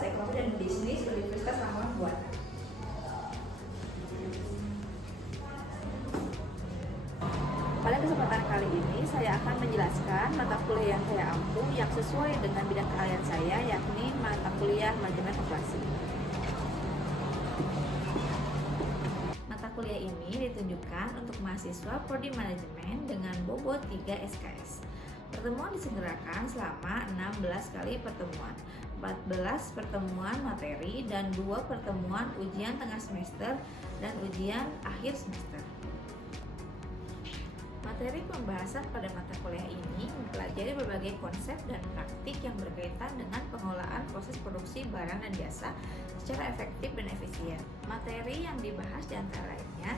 Fakultas Ekonomi dan Bisnis Universitas Lamongan Buana. Pada kesempatan kali ini, saya akan menjelaskan mata kuliah yang saya ampuh yang sesuai dengan bidang keahlian saya, yakni mata kuliah Manajemen Operasi. Mata kuliah ini ditunjukkan untuk mahasiswa Prodi Manajemen dengan bobot 3 SKS. Pertemuan diselenggarakan selama 16 kali pertemuan, 14 pertemuan materi, dan 2 pertemuan ujian tengah semester dan ujian akhir semester. Materi pembahasan pada mata kuliah ini mempelajari berbagai konsep dan praktik yang berkaitan dengan pengelolaan proses produksi barang dan jasa secara efektif dan efisien. Materi yang dibahas diantara lainnya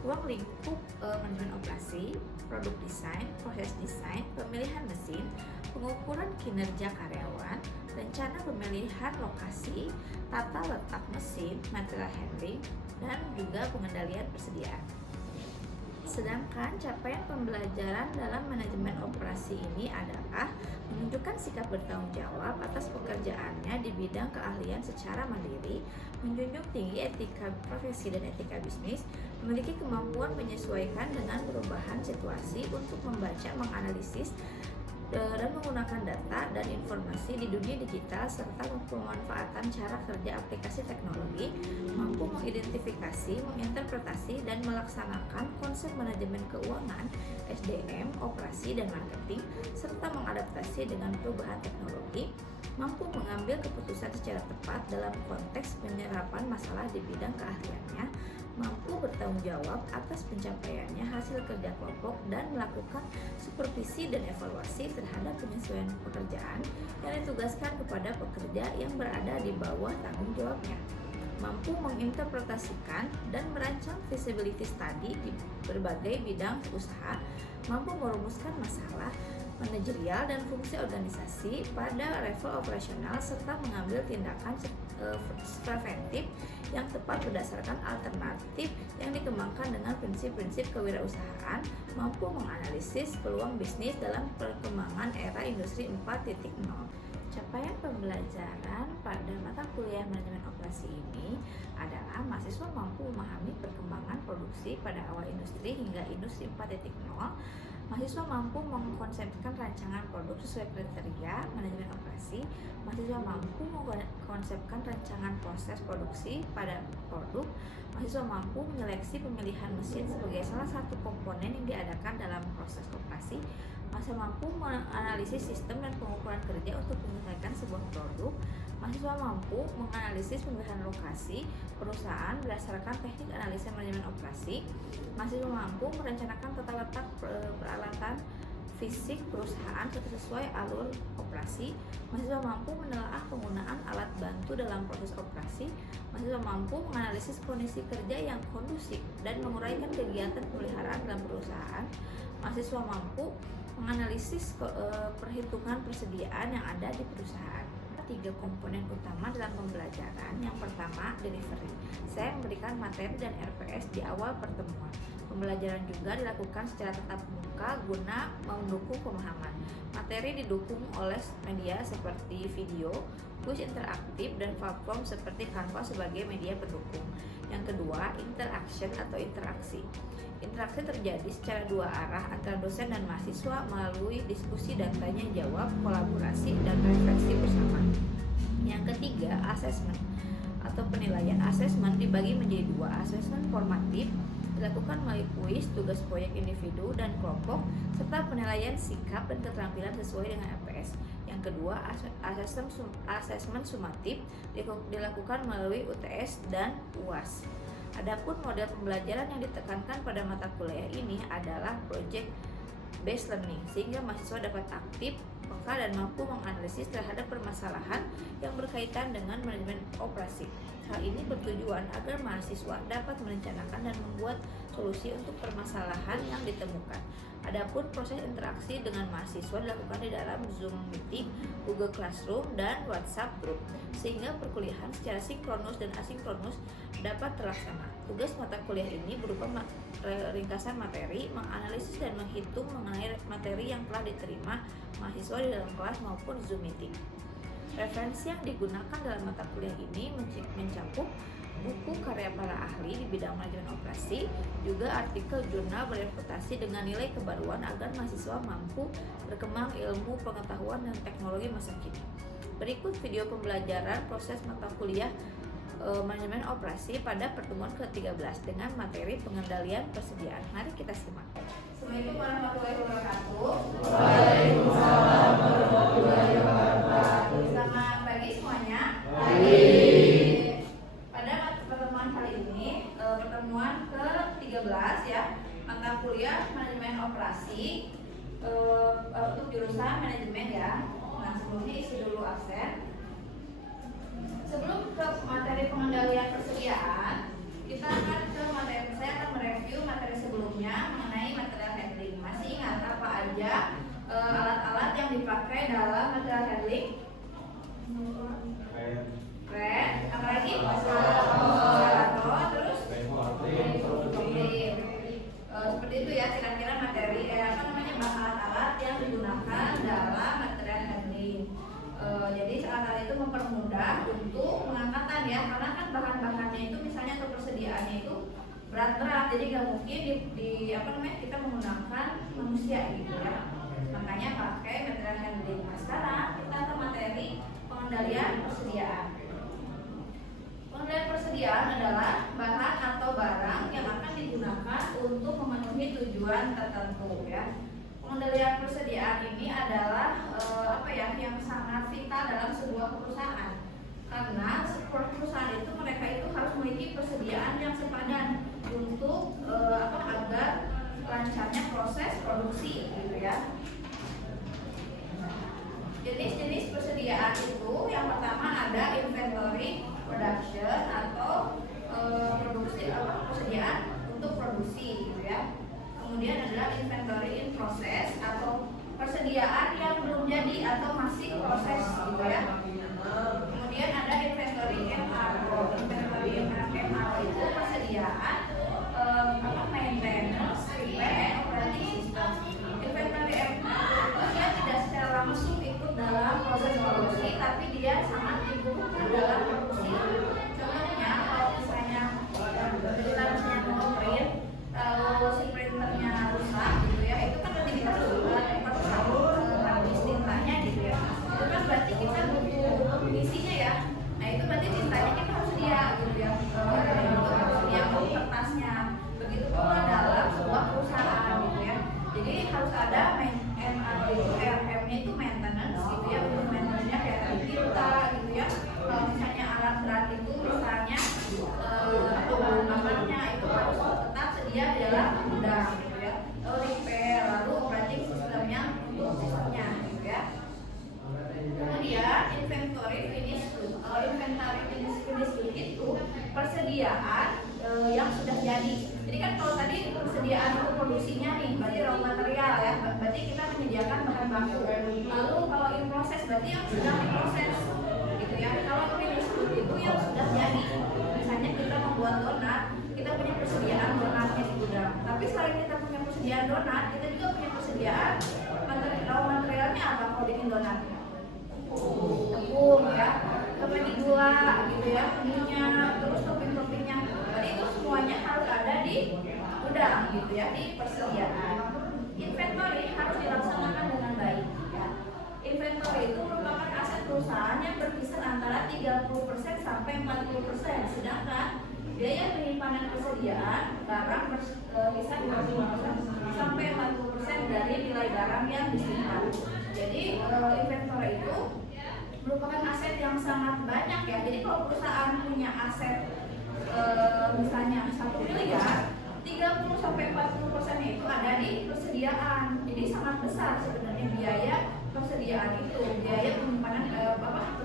ruang lingkup manajemen operasi, produk desain, proses desain, pemilihan mesin, pengukuran kinerja karyawan, rencana pemilihan lokasi, tata letak mesin, material handling, dan juga pengendalian persediaan. Sedangkan capaian pembelajaran dalam manajemen operasi ini adalah menunjukkan sikap bertanggung jawab atas pekerjaannya di bidang keahlian secara mandiri, menjunjung tinggi etika profesi dan etika bisnis, memiliki kemampuan menyesuaikan dengan perubahan situasi untuk membaca, menganalisis, dan menggunakan data dan informasi di dunia digital serta pemanfaatan cara kerja aplikasi teknologi, mampu mengidentifikasi, menginterpretasi, dan melaksanakan konsep manajemen keuangan, SDM, operasi, dan marketing, serta mengadaptasi dengan perubahan teknologi, mampu mengambil keputusan secara tepat dalam konteks penyerapan masalah di bidang keahliannya, mampu bertanggung jawab atas pencapaiannya hasil kerja kelompok dan melakukan supervisi dan evaluasi terhadap penyesuaian pekerjaan yang ditugaskan kepada pekerja yang berada di bawah tanggung jawabnya, mampu menginterpretasikan dan merancang feasibility study di berbagai bidang usaha, mampu merumuskan masalah manajerial dan fungsi organisasi pada level operasional serta mengambil tindakan preventif yang tepat berdasarkan alternatif yang dikembangkan dengan prinsip-prinsip kewirausahaan, mampu menganalisis peluang bisnis dalam perkembangan era industri 4.0. Capaian pembelajaran pada mata kuliah manajemen operasi ini adalah mahasiswa mampu memahami perkembangan produksi pada awal industri hingga industri 4.0. Mahasiswa mampu mengkonsepkan rancangan produk sesuai kriteria manajemen operasi. Mahasiswa mampu mengkonsepkan rancangan proses produksi pada produk. Mahasiswa mampu menyeleksi pemilihan mesin sebagai salah satu komponen yang diadakan dalam proses operasi. Mahasiswa mampu menganalisis sistem dan pengukuran kerja untuk menyelesaikan sebuah produk. Mahasiswa mampu menganalisis pemilihan lokasi perusahaan berdasarkan teknik analisa manajemen operasi. Mahasiswa mampu merencanakan tata letak peralatan fisik perusahaan sesuai alur operasi. Mahasiswa mampu menelaah penggunaan alat bantu dalam proses operasi. Mahasiswa mampu menganalisis kondisi kerja yang kondusif dan menguraikan kegiatan pemeliharaan dalam perusahaan. Mahasiswa mampu menganalisis perhitungan persediaan yang ada di perusahaan. 3 komponen utama dalam pembelajaran. Yang pertama, delivery. Saya memberikan materi dan RPS di awal pertemuan. Pembelajaran juga dilakukan secara tatap muka guna mendukung pemahaman. Materi didukung oleh media seperti video, kuis interaktif, dan platform seperti Canva sebagai media pendukung. Yang kedua, interaction atau interaksi. Interaksi terjadi secara 2 arah antara dosen dan mahasiswa melalui diskusi dan tanya jawab, kolaborasi, dan refleksi bersama. Yang ketiga, assessment atau penilaian. Assessment dibagi menjadi 2, assessment formatif dilakukan melalui kuis, tugas proyek individu dan kelompok, serta penilaian sikap dan keterampilan sesuai dengan RPS. Yang kedua, assessment sumatif dilakukan melalui UTS dan UAS. Adapun model pembelajaran yang ditekankan pada mata kuliah ini adalah project based learning, sehingga mahasiswa dapat aktif, peka, dan mampu menganalisis terhadap permasalahan yang berkaitan dengan manajemen operasi. Hal ini bertujuan agar mahasiswa dapat merencanakan dan membuat solusi untuk permasalahan yang ditemukan. Adapun proses interaksi dengan mahasiswa dilakukan di dalam Zoom Meeting, Google Classroom, dan WhatsApp Group, sehingga perkuliahan secara sinkronus dan asinkronus dapat terlaksana. Tugas mata kuliah ini berupa ringkasan materi, menganalisis dan menghitung mengenai materi yang telah diterima mahasiswa di dalam kelas maupun Zoom Meeting. Referensi yang digunakan dalam mata kuliah ini mencakup buku karya para ahli di bidang manajemen operasi, juga artikel jurnal berreputasi dengan nilai kebaruan agar mahasiswa mampu berkembang ilmu, pengetahuan, dan teknologi masa kini. Berikut video pembelajaran proses mata kuliah manajemen operasi pada pertemuan ke-13 dengan materi pengendalian persediaan. Mari kita simak. Assalamualaikum warahmatullahi wabarakatuh. Waalaikumsalam warahmatullahi wabarakatuh. Selamat pagi semuanya. Pada pertemuan kali ini, pertemuan ke-13 ya, mata kuliah manajemen operasi untuk jurusan manajemen ya. Nah, sebelumnya isi dulu absen. Sebelum ke materi pengendalian persediaan, kita akan ke materi, saya akan mereview materi sebelumnya mengenai material handling. Masih ingat apa aja alat-alat yang dipakai dalam material handling? Kren, apa lagi? Aspirator, terus seperti itu ya kira-kira materi alat-alat yang digunakan dalam material handling. Jadi alat itu mempermudah untuk pengangkatan ya, karena kan bahan-bahannya itu misalnya atau persediaannya itu berat-berat, jadi nggak mungkin kita menggunakan manusia gitu ya. Makanya pakai material handling. Nah, sekarang kita ke materi pengendalian persediaan. Pengendalian persediaan adalah bahan atau barang yang akan digunakan untuk memenuhi tujuan tertentu ya. Pengendalian persediaan ini adalah yang sangat vital dalam sebuah perusahaan, karena sebuah perusahaan itu mereka itu harus memiliki persediaan yang sepadan untuk agar lancarnya proses produksi gitu ya. Jenis-jenis persediaan itu yang pertama ada inventory production atau persediaan untuk produksi gitu ya. Kemudian adalah inventory in process atau persediaan yang belum jadi atau masih proses gitu ya. Kemudian ada inventory MRO. Inventory MRO itu persediaan maintenance, repair, and operating system. Inventory MRO itu dia tidak secara langsung ikut dalam proses produksi, tapi dia sangat ikut dalam produksi. Contohnya kalau misalnya kita mau print, kalau si printernya rusak gitu ya, itu kan nanti kita habis tintanya gitu ya. Itu kan berarti kita butuh pengisinya ya. Nah itu berarti tintanya kita harus sedia gitu ya. Itu harus sedia kertasnya. Begitu pula dalam sebuah perusahaan gitu ya. Jadi harus ada RM-nya itu maintenance gitu ya. Untuk maintenance-nya kayak tinta gitu ya. Kalau misalnya alat berat itu misalnya bahan-bahannya itu harus tetap sedia di dalam gudang gitu ya. Lalu repair, lalu operating sistemnya untuk sistemnya gitu ya. Kemudian inventory finish good. Inventory finish good itu persediaan yang sudah jadi. Jadi kan kalau tadi persediaan untuk produksinya nih, berarti raw material ya, berarti kita menyediakan bahan baku. Lalu kalau in process berarti yang sedang diproses gitu ya. Kalau finish good itu yang sudah jadi. Misalnya kita membuat donat, kita punya persediaan donatnya di gudang. Tapi selain kita punya persediaan donat, kita juga punya persediaan raw materialnya apa kalau bikin donatnya? Tepung ya, kemudian gula gitu ya, minyak, terus topping-toppingnya. Jadi itu semuanya harus ada di gudang gitu ya, di persediaan. Inventory harus dilaksanakan dengan baik ya. Inventory itu merupakan aset perusahaan yang berkisar antara 30% sampai 40%, sedangkan biaya penyimpanan persediaan barang berkisar 20% sampai 40% dari nilai barang yang disimpan. Jadi inventory itu merupakan aset yang sangat banyak ya. Jadi kalau perusahaan punya aset misalnya 1 miliar, 30 sampai 40% itu ada di persediaan. Jadi sangat besar sebenarnya biaya persediaan itu, biaya penyimpanan penyimpanan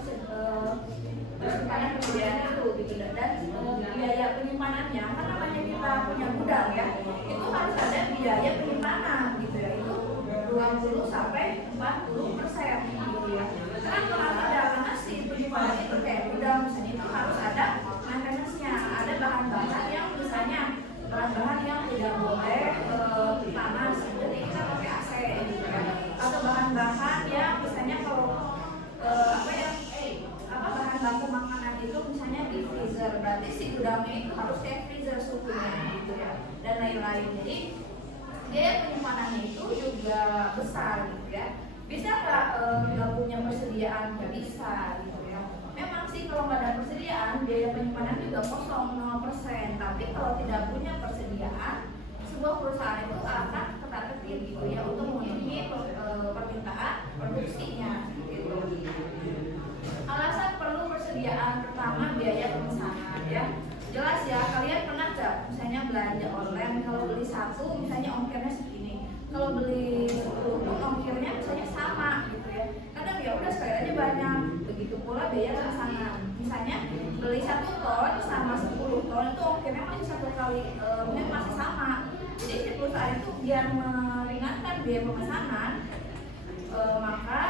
persediaan itu gitu. Dan biaya penyimpanannya kan namanya kita punya gudang ya, itu harus ada biaya penyimpanan gitu ya, itu 20 sampai 40% gitu ya. Kan kalau ada si penyimpanan itu kayak gudang misalnya, itu harus ada maintenance-nya, ada bahan-bahan yang misalnya bahan-bahan yang tidak boleh panas, jadi kita pakai AC gitu ya. Atau bahan-bahan yang misalnya kalau baku makanan itu misalnya di freezer, berarti si gudangnya itu harus kayak freezer suhunya gitu ya, dan lain-lain. Jadi biaya penyimpanannya itu juga besar gitu ya. Bisa nggak punya persediaan? Nggak bisa gitu ya. Memang sih kalau nggak ada persediaan, biaya penyimpanan juga kosong 0%. Tapi kalau tidak punya persediaan, sebuah perusahaan itu akan ketat-ketit gitu ya untuk memenuhi permintaan produksinya gitu. Alasan perlu persediaan: pertama, biaya pemesanan ya. Jelas ya, kalian pernah nggak misalnya belanja online, kalau beli satu misalnya ongkirnya segini, kalau beli 10 pun ongkirnya misalnya sama gitu ya. Kadang ya udah sekali aja banyak. Begitu pula biaya pemesanan. Misalnya beli 1 ton sama 10 ton itu ongkirnya masih satu kali masih sama. Jadi si perusahaan itu biar meringankan biaya pemesanan, maka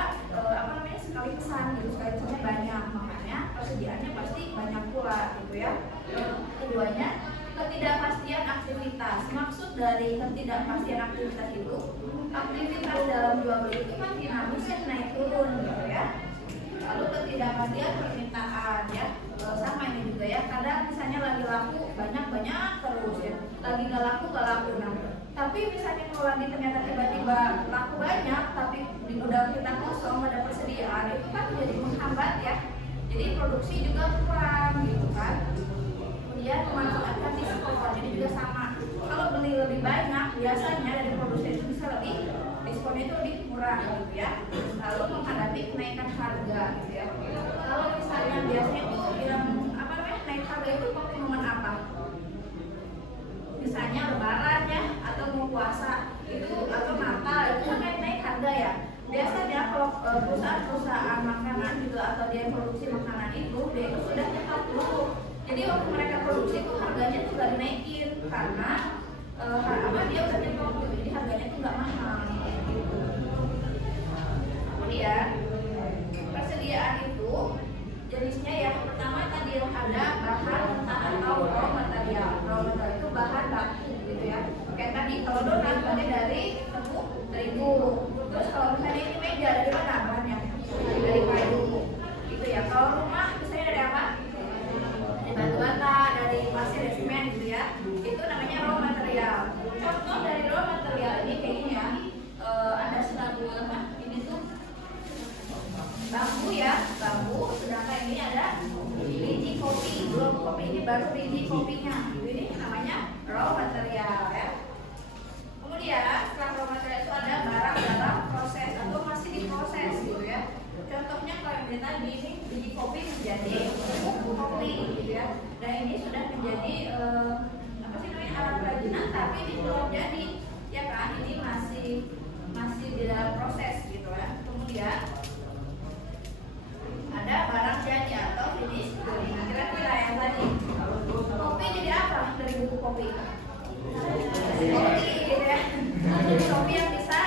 sekali pesan gitu, sekali pesannya banyak, makanya persediaannya pasti banyak pula gitu ya. Keduanya, ketidakpastian aktivitas. Maksud dari ketidakpastian aktivitas itu, aktivitas dalam jual beli itu kan dinamisnya naik turun gitu ya. Lalu ketidakpastian permintaan ya, sama ini juga ya. Kadang misalnya lagi laku banyak terus ya, lagi nggak laku. Nah, tapi misalnya kalau lagi ternyata tiba-tiba laku banyak, tapi di gudang kita kosong, ada persediaan, itu kan jadi menghambat ya. Jadi produksi juga kurang gitu kan. Kemudian memanfaatkan diskon, ini juga sama. Kalau beli lebih banyak, biasanya dari produsen itu bisa lebih, diskonnya itu lebih murah gitu ya. Lalu menghadapi kenaikan harga gitu ya. Kalau misalnya biasanya itu yang naik harga itu momen apa? Misalnya lebaran ya, atau mau puasa itu, atau Natal itu kan naik harga ya. Biasanya kalau perusahaan makanan gitu atau dia produksi makanan itu, dia itu sudah nyetok dulu. Jadi waktu mereka produksi itu harganya tuh gak dinaikin karena dia udah nyetok gitu, jadi harganya tuh gak mahal gitu. Kemudian persediaan itu jenisnya yang pertama tadi ada bahan mentah atau raw material. Raw material itu bahan baku gitu ya. Kayak tadi kalau donat bahannya dari tepung terigu. Terus kalau misalnya ini meja dari mana bahannya? Dari kayu gitu ya. Kalau rumah misalnya dari apa? Dari batu bata, dari pasir, dari semen gitu ya. Itu namanya raw material. Contoh dari raw material ini kayak gini ya. Ada selalu apa? Ini tuh bambu ya, bambu. Sedangkan ini ada biji kopi, belum kopi, ini baru biji kopinya. Ini namanya raw material ya. Kemudian setelah raw material itu ada barang dalam proses atau masih diproses gitu ya. Contohnya kalau yang tadi ini biji kopi menjadi bubuk kopi gitu ya. Dan ini sudah menjadi alat kerajinan, tapi ini belum jadi ya kan, ini masih di dalam proses gitu ya. Kemudian ada barang jadi atau finish good. Nah, kira-kira yang tadi kopi jadi apa dari bubuk kopi? Kopi gitu ya. Jadi kopi yang bisa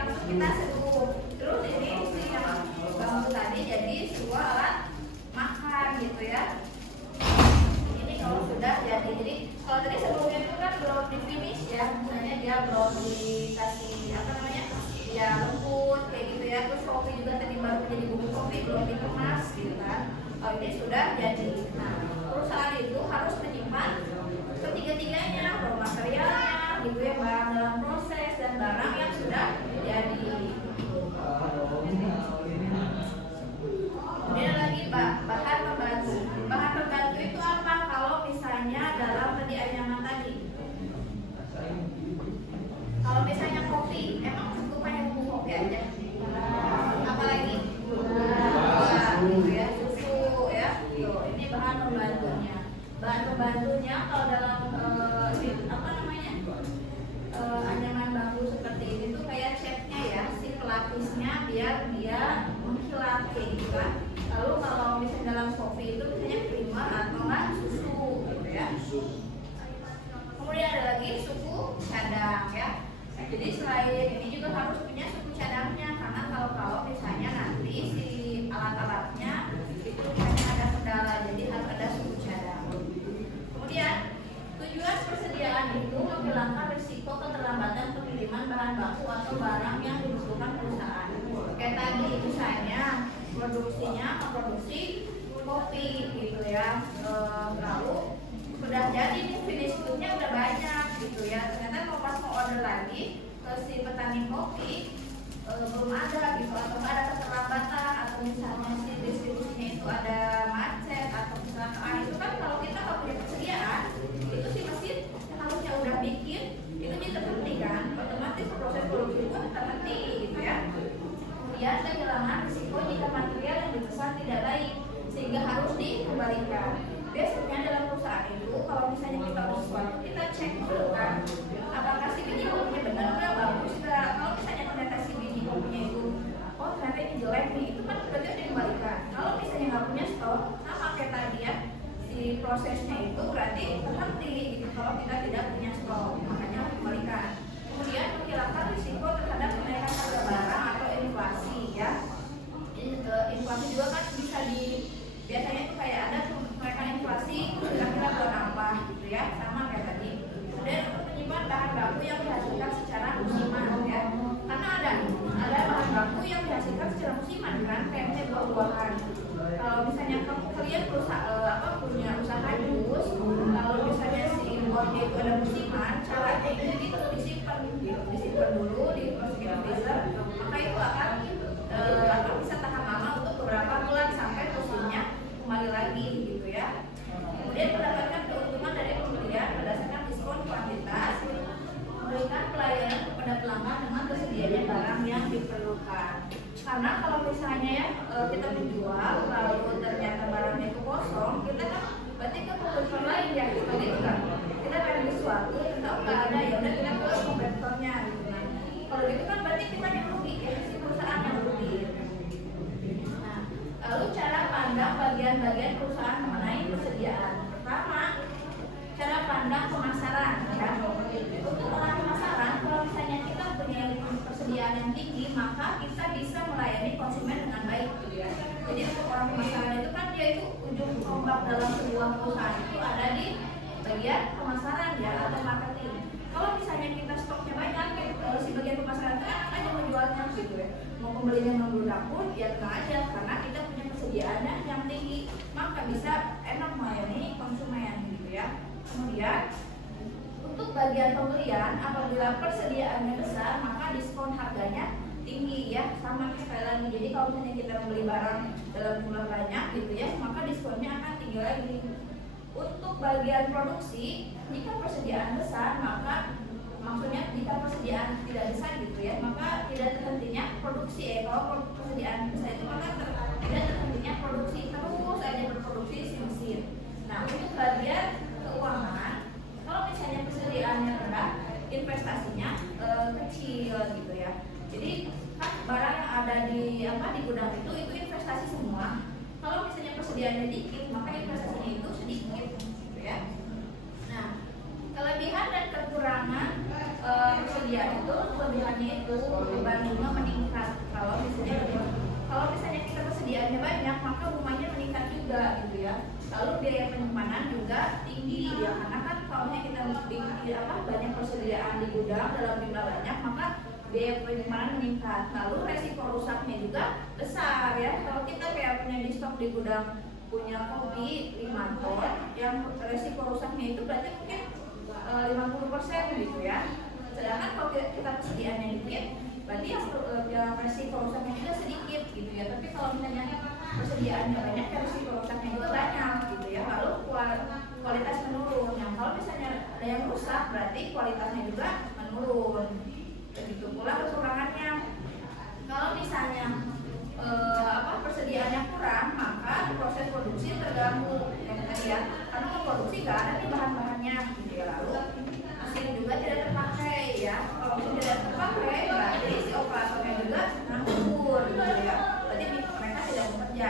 langsung kita seduh. Terus ini si bambu tadi jadi sebuah alat makan gitu ya. Ini kalau sudah jadi kalau tadi sebelumnya itu kan belum di finish ya, misalnya dia belum dikasih ya lembut kayak gitu ya. Terus kopi juga tadi baru jadi bubuk kopi, belum dikemas gitu kan. Oh, ini sudah jadi. Nah, perusahaan itu harus menyimpan ketiga-tiganya, raw materialnya gitu ya, barang dalam proses dan barang yang sudah jadi. Kemudian lagi bahan pembantu. Bahan pembantu itu apa? Kalau misalnya dalam tadi anyaman tadi, kalau misalnya kopi, emang cukup hanya bubuk kopi aja? Apalagi gitu ya, susu ya. Tuh, ini bahan pembantunya. Bahan pembantunya kalau dalam anyaman bambu seperti ini tuh kayak catnya ya, si pelapisnya biar dia mengkilap kayak gitu kan. Lalu kalau misalnya dalam kopi itu misalnya creamer atau susu gitu ya. Kemudian ada lagi suku cadang ya. Jadi selain ini juga harus punya suku cadangnya, karena kalau misalnya nanti si alat-alatnya itu hanya ada kendala, jadi harus ada suku cadang. Kemudian tujuan persediaan itu menghilangkan risiko keterlambatan pengiriman bahan baku atau barang yang dibutuhkan perusahaan. Kayak tadi misalnya memproduksi kopi gitu ya. Lalu udah jadi nih finish goodnya udah banyak gitu ya, ternyata mau order lagi ke si petani kopi belum ada gitu, atau ada keterlambatan, atau misalnya si distribusinya itu ada macet atau kecelakaan. Itu kan kalau kita nggak punya persediaan, itu si mesin harusnya udah bikin itu jadi terhenti kan, otomatis proses produksi pun terhenti gitu ya. Kemudian kehilangan risiko jika material yang dipesan tidak baik sehingga harus dikembalikan. Biasanya dalam perusahaan itu kalau misalnya kita order sesuatu, kita cek dulu kan apakah si biji kopinya benar nggak bagus. Kalau misalnya ternyata si biji kopinya itu oh ternyata ini jelek nih, itu kan berarti harus dikembalikan. Kalau misalnya nggak punya stok, sama kayak tadi ya, si prosesnya itu berarti terhenti gitu kalau kita tidak punya stok, makanya harus dikembalikan. Kemudian menghilangkan risiko terhadap kenaikan harga barang atau inflasi ya. Inflasi juga kan bisa biasanya itu kayak ada kenaikan inflasi kira-kira bulan apa gitu ya, sama kayak tadi. Kemudian untuk menyimpan bahan baku yang dihasilkan secara musiman ya, karena ada bahan baku yang dihasilkan secara musiman kan, kayak misalnya buah-buahan. Kalau misalnya kalian punya usaha jus, kalau misalnya si buahnya itu ada musiman, caranya itu disimpan dulu di freezer, maka itu akan bisa tahan lama untuk beberapa bulan sampai musimnya kembali lagi gitu ya. Kemudian mendapatkan keuntungan dari pembelian berdasarkan diskon kuantitas, memberikan pelayanan kepada pelanggan dengan tersedianya barang yang diperlukan. Karena kalau misalnya ya kita menjual lalu ternyata barangnya itu kosong, kita kan berarti ke kompetitor lain ya, seperti itu kan. Kita pengen sesuatu, kita nggak ada, ya udah kita ke kompetitornya gitu kan. Kalau gitu kan berarti kita yang rugi ya, si perusahaan yang rugi. Nah, lalu cara pandang bagian-bagian perusahaan mengenai persediaan. Pertama, cara pandang pemasaran ya. Untuk mengenai pemasaran, kalau misalnya kita punya persediaan yang tinggi, maka kita bisa melayani konsumen dengan baik gitu ya. Jadi untuk orang pemasaran itu kan dia itu ujung tombak dalam sebuah perusahaan itu ada di bagian pemasaran ya, atau marketing. Kalau misalnya kita stoknya banyak, si bagian pemasaran itu enak aja menjualnya gitu ya. Mau pembelinya membludak pun ya tenang aja, karena kita punya persediaannya yang tinggi, maka bisa enak melayani konsumen gitu ya. Kemudian untuk bagian pembelian, apabila persediaannya besar, maka diskon harganya tinggi ya, sama sekali lagi. Jadi kalau misalnya kita membeli barang dalam jumlah banyak gitu ya, maka diskonnya akan tinggi lagi. Untuk bagian produksi, jika persediaan besar, maka maksudnya jika persediaan tidak besar gitu ya, maka tidak terhentinya produksi ya. Kalau persediaan besar itu maka tidak terhentinya produksi, terus aja berproduksi si mesin. Nah, untuk bagian keuangan, kalau misalnya persediaannya rendah, investasinya kecil gitu ya. Jadi kan barang yang ada di gudang itu investasi semua. Kalau misalnya persediaannya dikit, maka investasinya itu sedikit gitu ya. Nah, kelebihan dan kekurangan persediaan itu, kelebihannya itu bunganya meningkat. Kalau misalnya kita persediaannya banyak, maka bunganya meningkat juga gitu ya. Lalu biaya penyimpanan juga tinggi ya, karena kan kalau kita banyak persediaan di gudang dalam jumlah banyak, maka biaya penyimpanan meningkat. Lalu resiko rusaknya juga besar ya. Kalau kita kayak punya di stok di gudang punya kopi 5 ton, yang resiko rusaknya itu berarti mungkin 50% gitu ya. Sedangkan kalau kita persediaannya dikit, berarti yang resiko rusaknya juga sedikit gitu ya. Tapi kalau misalnya persediaannya banyak, resiko rusaknya juga banyak gitu ya. Lalu kualitas menurun. Yang kalau misalnya ada yang rusak, berarti kualitasnya juga menurun. Begitu pula kekurangannya. Kalau misalnya persediaannya kurang, maka proses produksi terganggu ya, karena memproduksi nggak ada nih bahan-bahannya gitu ya. Lalu mesin juga tidak terpakai ya. Kalau mesin tidak terpakai, berarti si operatornya juga nganggur gitu ya. Berarti mereka tidak bekerja.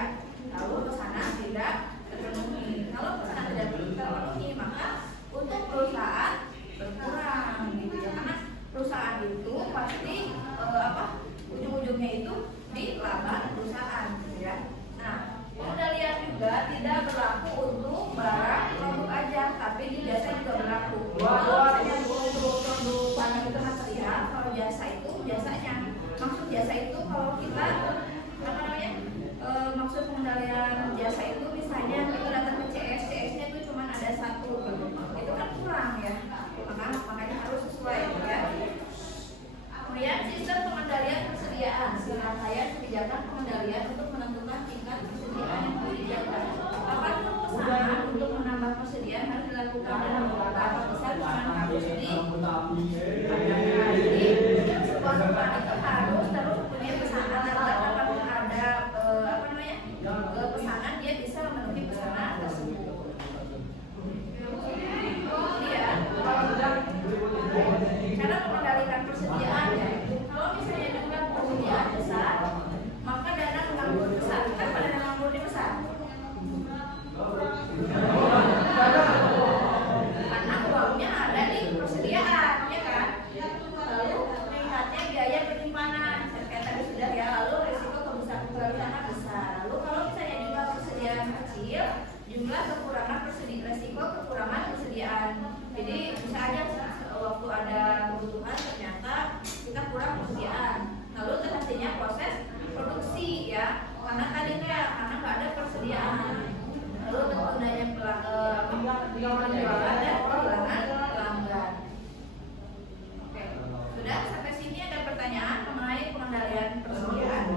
Lalu pesanan tidak terpenuhi. Kalau pesanan tidak terpenuhi, maka untuk perusahaan berkurang gitu ya. Karena perusahaan itu pasti ujung-ujungnya itu di laba perusahaan gitu ya. Nah, pengendalian juga tidak berlaku untuk barang produk aja, tapi di jasa juga berlaku. Kalau misalnya untuk dilakukan dalam beberapa besar dengan kampus di jadi sebuah perusahaan itu harus terus mempunyai pesanan agar apabila ada pesanan dia bisa memenuhi pesanan tersebut. Iya, cara mengendalikan persediaan ya. Kalau misalnya jumlah persediaan besar, maka dana menganggur besar. Kan pada dana menganggur besar. Karena uangnya ada di persediaan, ya kan? Lalu meningkatnya biaya penyimpanan, kayak tadi sudah ya. Lalu risiko kebesaran besar. Lalu kalau misalnya jumlah persediaan kecil, jumlah kekurangan resiko kekurangan persediaan. Jadi bisa aja waktu ada kebutuhan ternyata kita kurang persediaan. Lalu terhentinya proses produksi ya, karena nggak ada persediaan. Lalu tertundanya penjualan dan kehilangan pelanggan. Oke, sudah sampai sini ada pertanyaan mengenai pengendalian persediaan?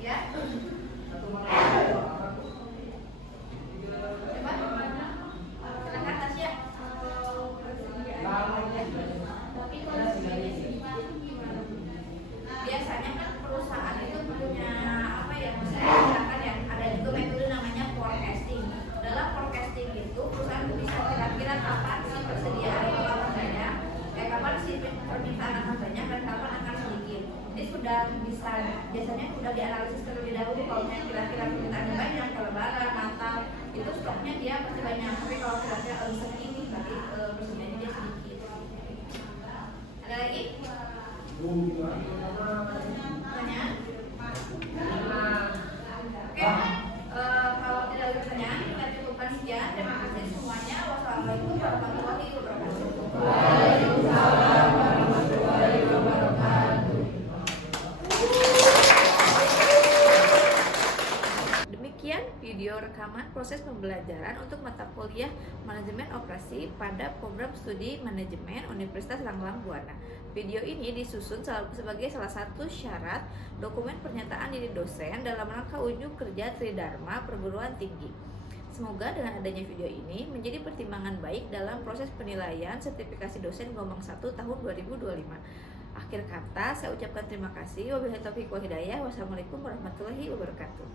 Ya. Silakan Tasya. Biasanya kan perusahaan itu punya misalkan ya ada juga metode namanya forecasting. Dalam forecasting itu perusahaan bisa kira-kira kapan sih persediaan itu akan banyak, kapan sih permintaan akan banyak dan kapan akan sedikit. Ini sudah bisa biasanya sudah dianalisis terlebih dahulu. Kalau kira-kira permintaannya banyak, kalau Lebaran, Natal itu stoknya dia pasti banyak. Tapi kalau kira-kira segini berarti persediaannya dia sedikit. Ada lagi? Pertanyaan? Oke, kalau tidak ada pertanyaan kita cukupkan sekian. Terima kasih semuanya. Wassalamualaikum warahmatullahi wabarakatuh. Waalaikumsalam warahmatullahi wabarakatuh. Demikian video rekaman proses pembelajaran untuk mata kuliah Manajemen Operasi pada program studi Manajemen Universitas Langlang Buana. Video ini disusun sebagai salah satu syarat dokumen pernyataan diri dosen dalam rangka unjuk kerja Tridharma Perguruan Tinggi. Semoga dengan adanya video ini menjadi pertimbangan baik dalam proses penilaian sertifikasi dosen gelombang 1 tahun 2025. Akhir kata, saya ucapkan terima kasih. Wabillahi taufiq wal hidayah. Wassalamualaikum warahmatullahi wabarakatuh.